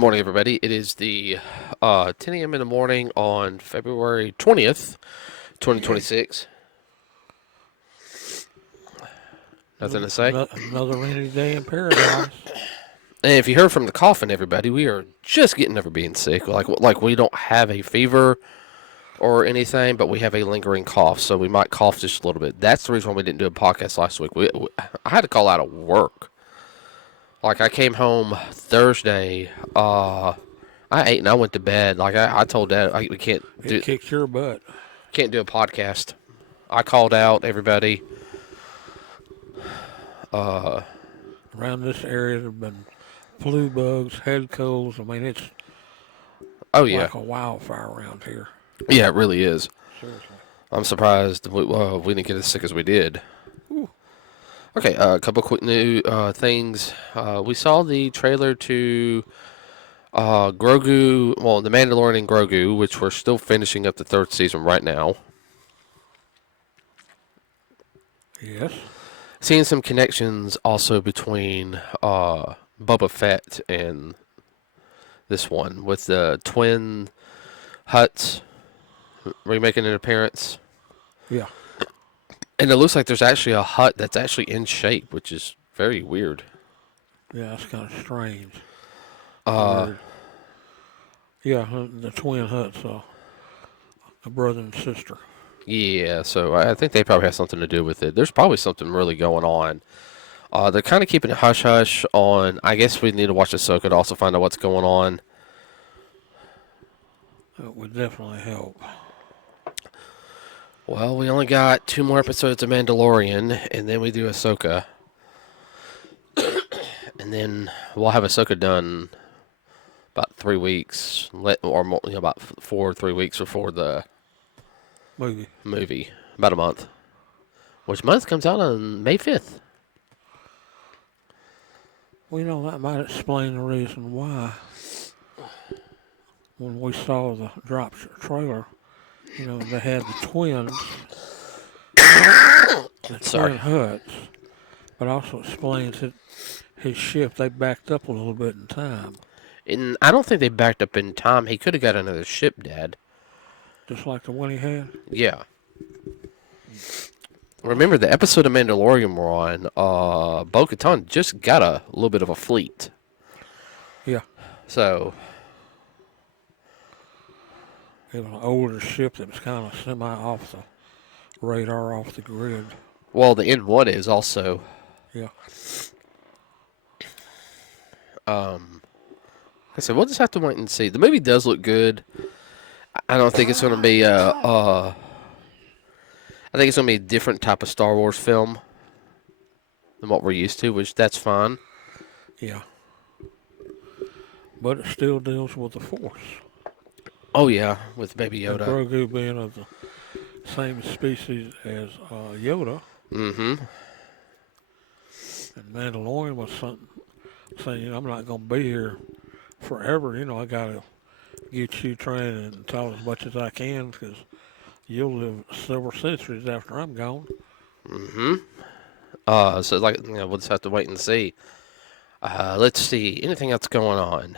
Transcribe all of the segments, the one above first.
morning, everybody. It is the 10 a.m. in the morning on February 20th, 2026. Nothing to say. Another rainy day in paradise. And if you heard from the coughing, everybody, we are just getting over being sick. Like we don't have a fever or anything, but we have a lingering cough, so we might cough just a little bit. That's the reason why we didn't do a podcast last week. I had to call out of work. Like I came home Thursday. I ate and I went to bed. Like I told Dad, we It kicked your butt. can't do a podcast. I called out everybody. Around this area, there have been flu bugs, head colds. I mean, it's Oh yeah, like a wildfire around here. yeah, it really is. Seriously. I'm surprised we didn't get as sick as we did. Ooh. Okay, a couple quick new things. We saw the trailer to Grogu, well, The Mandalorian and Grogu, which we're still finishing up the third season right now. Yes. Seeing some connections also between Boba Fett and this one, with the twin Hutts remaking an appearance. Yeah. And it looks like there's actually a hut that's actually in shape, which is very weird. Yeah, it's kind of strange. Uh, Yeah, the twin huts, a brother and sister. yeah, so I think they probably have something to do with it. There's probably something really going on. They're kind of keeping it hush-hush on, I guess we need to watch Ahsoka to also find out what's going on. It would definitely help. Well, we only got 2 more episodes of Mandalorian, and then we do Ahsoka. And then we'll have Ahsoka done about 3 weeks, or more, about 4 or 3 weeks before the movie. About a month. Which month comes out on May 5th. Well, that might explain the reason why when we saw the drop trailer, they had the twins, the Sorry. twin huts, but also explains that his ship, they backed up a little bit in time. And I don't think they backed up in time. He could have got another ship, Dad. Just like the one he had? Yeah. Remember the episode of Mandalorian we're on, Bo-Katan just got a little bit of a fleet. Yeah. So, It was an older ship that was kind of semi off the radar, off the grid. well, the N1 is also. Yeah. I said, we'll just have to wait and see. The movie does look good. I don't think it's going to be I think it's going to be a different type of Star Wars film than what we're used to, which that's fine. Yeah. But it still deals with the Force. Oh, yeah, with Baby And Yoda. Grogu being of the same species as Yoda. Mm-hmm. And Mandalorian was something saying, I'm not going to be here forever. I got to get you trained and taught as much as I can because you'll live several centuries after I'm gone. Mm-hmm. So, we'll just have to wait and see. Let's see. Anything else going on?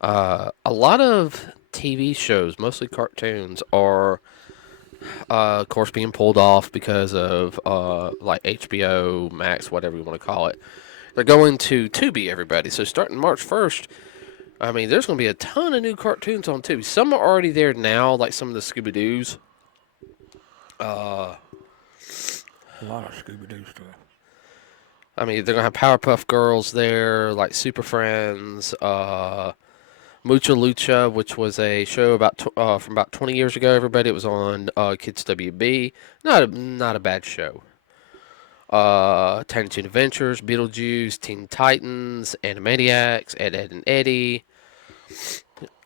A lot of TV shows, mostly cartoons, are, of course, being pulled off because of, like HBO Max, whatever you want to call it. They're going to Tubi, everybody. So starting March 1st, I mean, there's going to be a ton of new cartoons on Tubi. Some are already there now, like some of the Scooby-Doos. A lot of Scooby-Doo stuff. I mean, they're going to have Powerpuff Girls there, like Super Friends, Mucha Lucha, which was a show from about 20 years ago. Everybody, it was on Kids WB. Not a bad show. Tiny Toon Adventures, Beetlejuice, Teen Titans, Animaniacs, Ed, Edd and Eddy.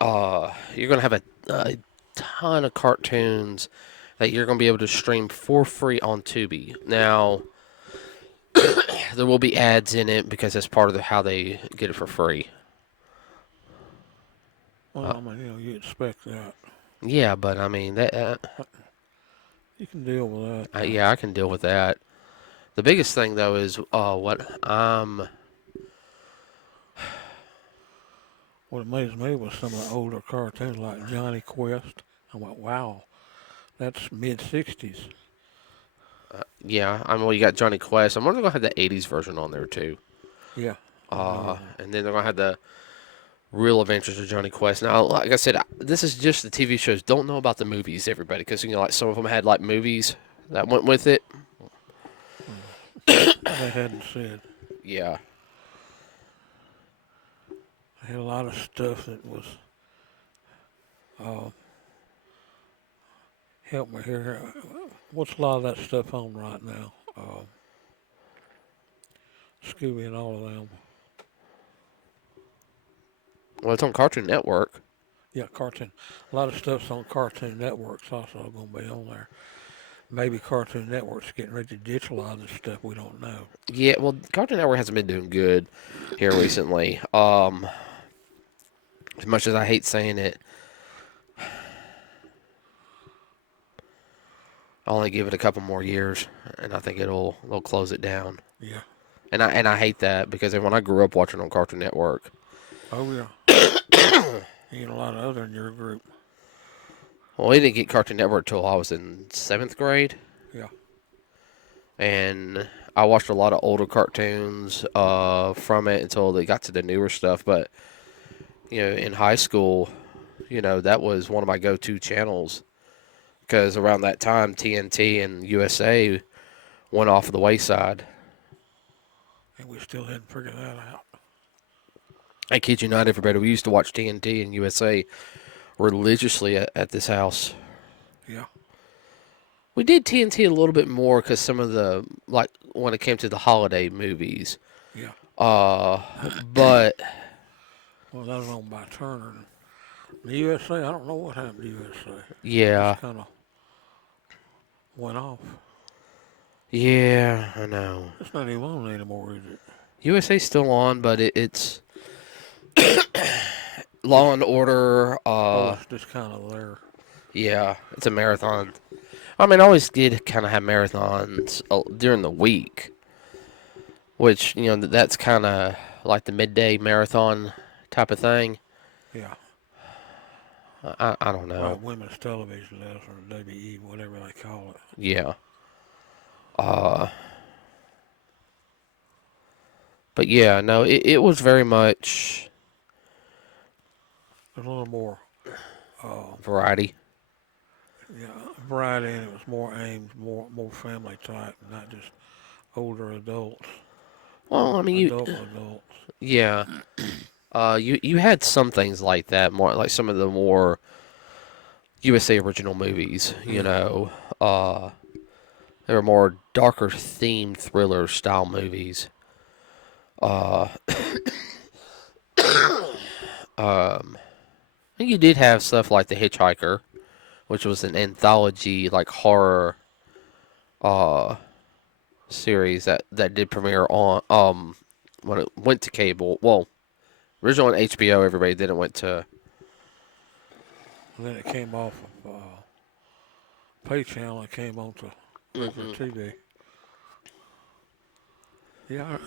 You're gonna have a ton of cartoons that you're gonna be able to stream for free on Tubi. Now, there will be ads in it because that's part of how they get it for free. Well, I mean, you expect that. Yeah, but I mean that. You can deal with that. Yeah, I can deal with that. The biggest thing though is what I'm What amazed me was some of the older cartoons like Johnny Quest. I went, wow, that's mid '60s. Yeah, I mean, well, you got Johnny Quest. I'm wondering if they're gonna have the '80s version on there too. Yeah, another one. And then they're gonna have the Real Adventures of Johnny Quest. Now, like I said, this is just the TV shows. Don't know about the movies, everybody, because like some of them had like movies that went with it. They hadn't said. Yeah. They had a lot of stuff that was. Uh, Help me here. What's a lot of that stuff on right now? Scooby and all of them. Well, it's on Cartoon Network. Yeah, cartoon. A lot of stuff's on Cartoon Network's also going to be on there. Maybe Cartoon Network's getting ready to ditch a lot of this stuff. We don't know. Yeah, well, Cartoon Network hasn't been doing good here recently. As much as I hate saying it, I'll only give it a couple more years, and I think they'll close it down. Yeah. And I hate that because when I grew up watching on Cartoon Network, Oh yeah. You and a lot of other in your group. well, we didn't get Cartoon Network till I was in 7th grade. Yeah. And I watched a lot of older cartoons from it until they got to the newer stuff. But in high school, that was one of my go-to channels because around that time, TNT and USA went off the wayside. And we still hadn't figured that out. I kid you not, everybody. We used to watch TNT and USA religiously at this house. Yeah. We did TNT a little bit more because some of the, like, when it came to the holiday movies. Yeah. But Well, that was on by Turner. The USA, I don't know what happened to USA. yeah, Just kind of went off. yeah, I know. It's not even on anymore, is it? USA's still on, but it's Law and Order. It's just kind of there. Yeah, it's a marathon. I mean, I always did kind of have marathons during the week, which that's kind of like the midday marathon type of thing. Yeah. I don't know. Well, women's television does, or WE, whatever they call it. Yeah. But yeah, no, it was very much There's a little more, variety. yeah, variety, and it was more aimed, more family type, not just older adults, Well, I mean, adults. yeah. You had some things like that, more like some of the more USA original movies. They were more darker themed thriller style movies. I think you did have stuff like The Hitchhiker, which was an anthology like horror series that did premiere on when it went to cable. Well, originally on HBO, everybody then it went to. And then it came off of pay channel and came onto regular TV. Yeah,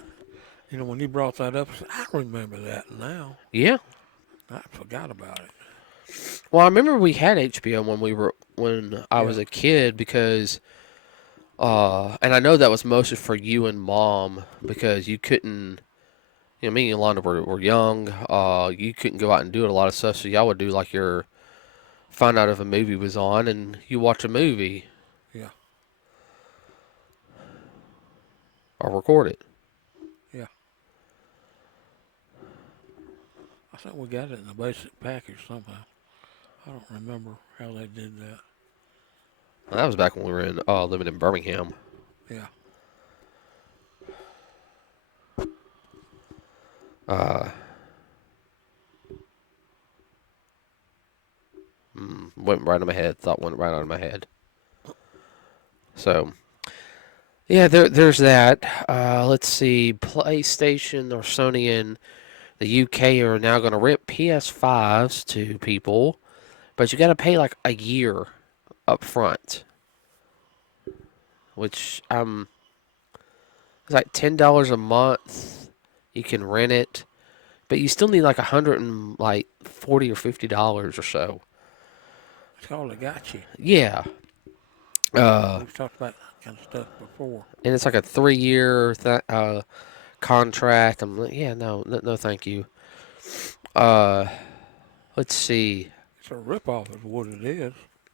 when you brought that up, I said, I remember that now. Yeah. I forgot about it. Well, I remember we had HBO when I was a kid because, and I know that was mostly for you and Mom because you couldn't, me and Yolanda were young. You couldn't go out and do a lot of stuff, so y'all would do like find out if a movie was on and you watch a movie. Yeah. Or record it. Yeah. I think we got it in the basic package somehow. I don't remember how they did that. Well, that was back when we were living in Birmingham. Yeah. Went right in my head. Thought went right out of my head. So, yeah, there's that. Let's see. PlayStation or Sony in the UK are now going to rip PS5s to people, but you got to pay like a year up front, which it's like $10 a month. You can rent it, but you still need like $140 or $50 or so. That's all they got you. Yeah. We've talked about that kind of stuff before. And it's like a 3-year contract. I'm like, yeah, no, thank you. Let's see. It's a ripoff, is what it is.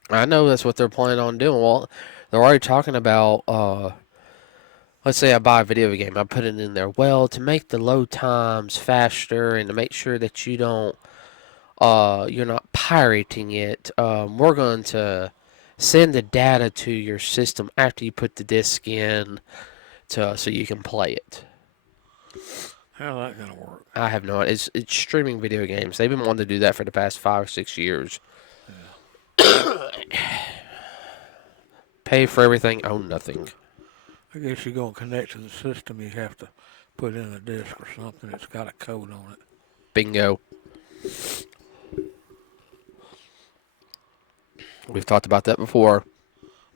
I know that's what they're planning on doing. Well, they're already talking about. Let's say I buy a video game, I put it in there. Well, to make the load times faster and to make sure that you're not pirating it, we're going to send the data to your system after you put the disc in, so you can play it. How's that gonna work? I have no idea. It's streaming video games. They've been wanting to do that for the past 5 or 6 years. Yeah. Pay for everything, own nothing. I guess you're gonna connect to the system. You have to put in a disk or something. It's got a code on it. Bingo. We've talked about that before.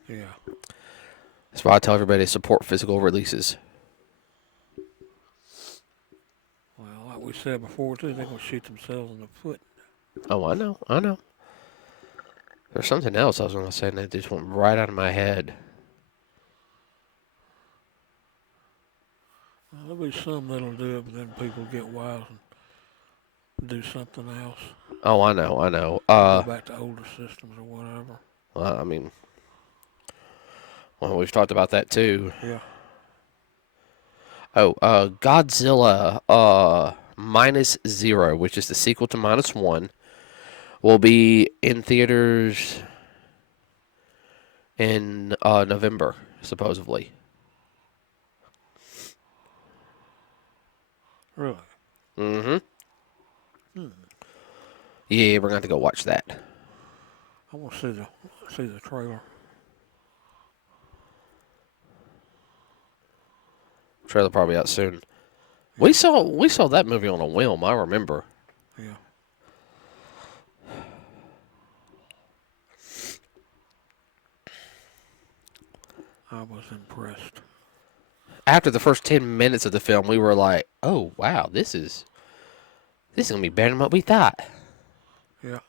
Yeah. That's why I tell everybody to support physical releases. Well, like we said before too, they're gonna shoot themselves in the foot. Oh, I know. There's something else I was going to say, and it just went right out of my head. Well, there'll be some that'll do it, but then people get wild and do something else. Oh, I know. Go back to older systems or whatever. Well, I mean, we've talked about that too. Yeah. Oh, Godzilla, Minus Zero, which is the sequel to Minus One, will be in theaters in November, supposedly. Really? Mm-hmm. Hmm. Yeah, we're going to have to go watch that. I want to see the trailer. Trailer probably out soon. We saw that movie on a whim, I remember. Yeah. I was impressed. After the first 10 minutes of the film, we were like, "Oh wow, this is gonna be better than what we thought." Yeah.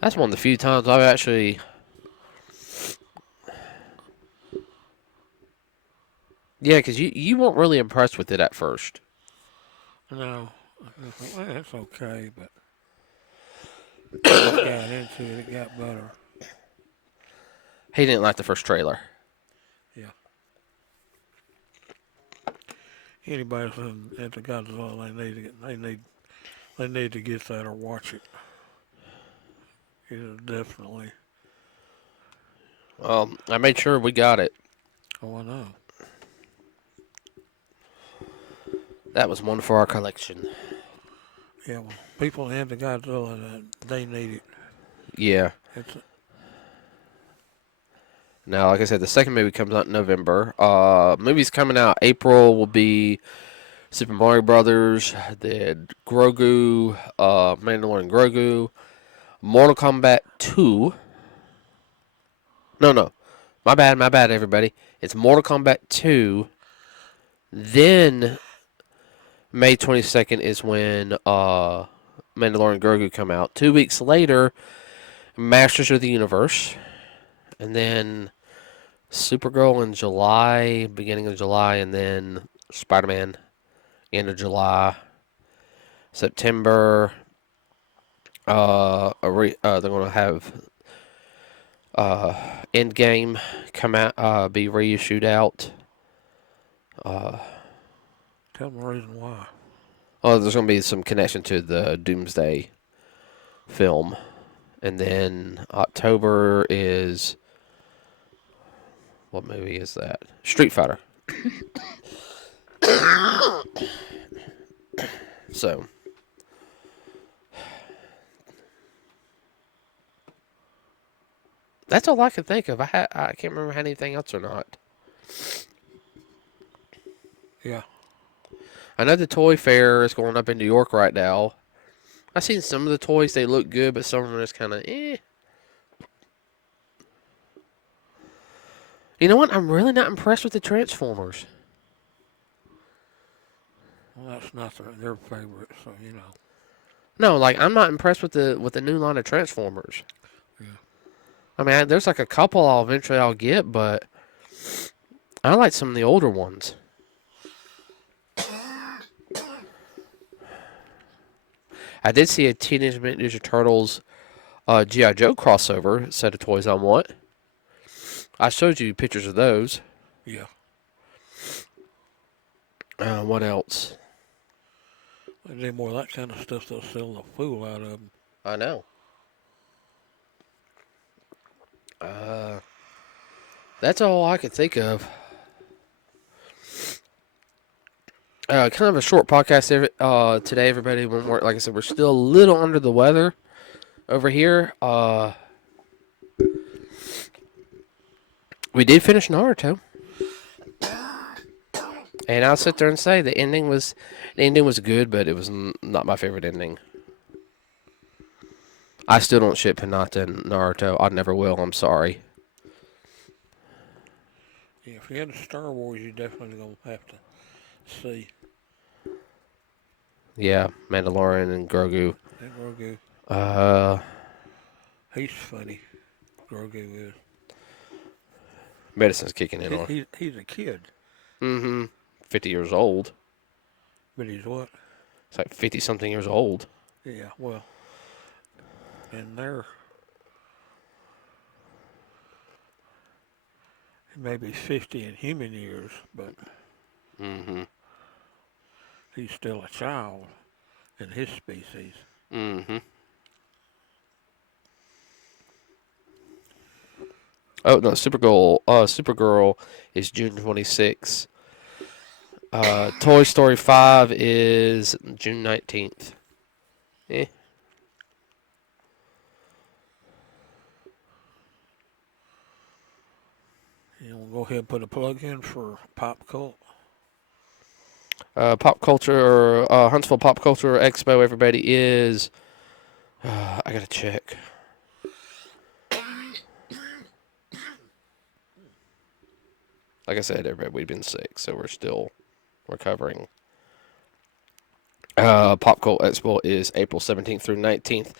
That's one of the few times I've actually. Yeah, because you weren't really impressed with it at first. No. I thought, well, that's okay, but as I got into it, it got better. He didn't like the first trailer. Yeah. Anybody's into Godzilla, they need to get that or watch it. Definitely. I made sure we got it. Oh, I know. That was one for our collection. Yeah, well, people into Godzilla, they need it. Yeah. Now, like I said, the second movie comes out in November. Movies coming out April will be Super Mario Brothers, then Grogu, Mandalorian Grogu, Mortal Kombat 2. No. My bad, everybody. It's Mortal Kombat 2. Then May 22nd is when Mandalorian Grogu come out. 2 weeks later, Masters of the Universe. And then Supergirl in July, beginning of July, and then Spider-Man, end of July. September, they're going to have Endgame come out, be reissued out. Tell them the reason why. Oh, there's going to be some connection to the Doomsday film. And then October is... What movie is that? Street Fighter. So... That's all I can think of. I can't remember if I had anything else or not. Yeah. I know the toy fair is going up in New York right now. I've seen some of the toys. They look good, but some of them are just kind of eh. You know what? I'm really not impressed with the Transformers. Well, that's not their favorite, so you know. No, like I'm not impressed with the new line of Transformers. Yeah. I mean, there's like a couple I'll get, but I like some of the older ones. I did see a Teenage Mutant Ninja Turtles G.I. Joe crossover set of toys I want. I showed you pictures of those. Yeah. What else? Any more of that kind of stuff, they'll sell the fool out of them. I know. That's all I could think of. Kind of a short podcast today, everybody. Like I said, we're still a little under the weather over here. We did finish Naruto, and I'll sit there and say the ending was good, but it was not my favorite ending. I still don't ship Hinata and Naruto. I never will. I'm sorry. Yeah, if you're into Star Wars, you're definitely gonna have to see. Yeah, Mandalorian and Grogu. And Grogu, he's funny. Grogu is. Medicine's kicking in on. He's a kid. 50 years old. But he's what? It's like 50-something years old. Yeah, well. And they're. He may be 50 in human years, but. He's still a child in his species. Oh no, Supergirl is June 26th. Toy Story 5 is June 19th. Eh. You want to go ahead and put a plug in for Pop Cult? Pop Culture, Huntsville Pop Culture Expo, everybody is. I gotta check. Like I said, everybody, we've been sick, so we're still recovering. Pop Cult Expo is April 17th through 19th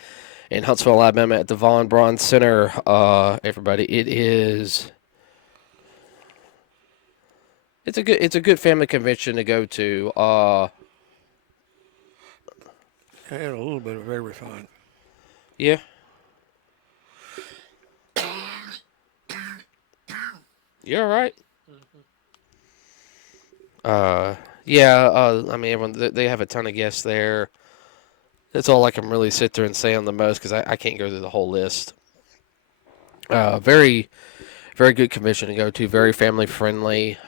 in Huntsville, Alabama at the Von Braun Center. Everybody, it is. It's a good family convention to go to. And a little bit of everything. Yeah. You all right? I mean, everyone, they have a ton of guests there. That's all I can really sit there and say on the most because I can't go through the whole list. Very, very good convention to go to. Very family friendly.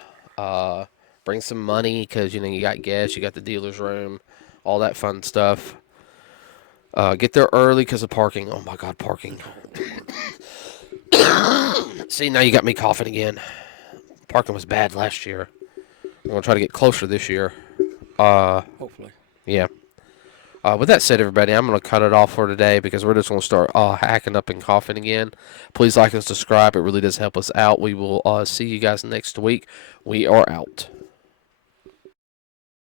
Bring some money because you got gas, you got the dealer's room, all that fun stuff. Get there early because of parking. Oh my God, parking. See, now you got me coughing again. Parking was bad last year. I'm going to try to get closer this year. Hopefully. Yeah. With that said, everybody, I'm going to cut it off for today because we're just going to start hacking up and coughing again. Please like and subscribe. It really does help us out. We will see you guys next week. We are out.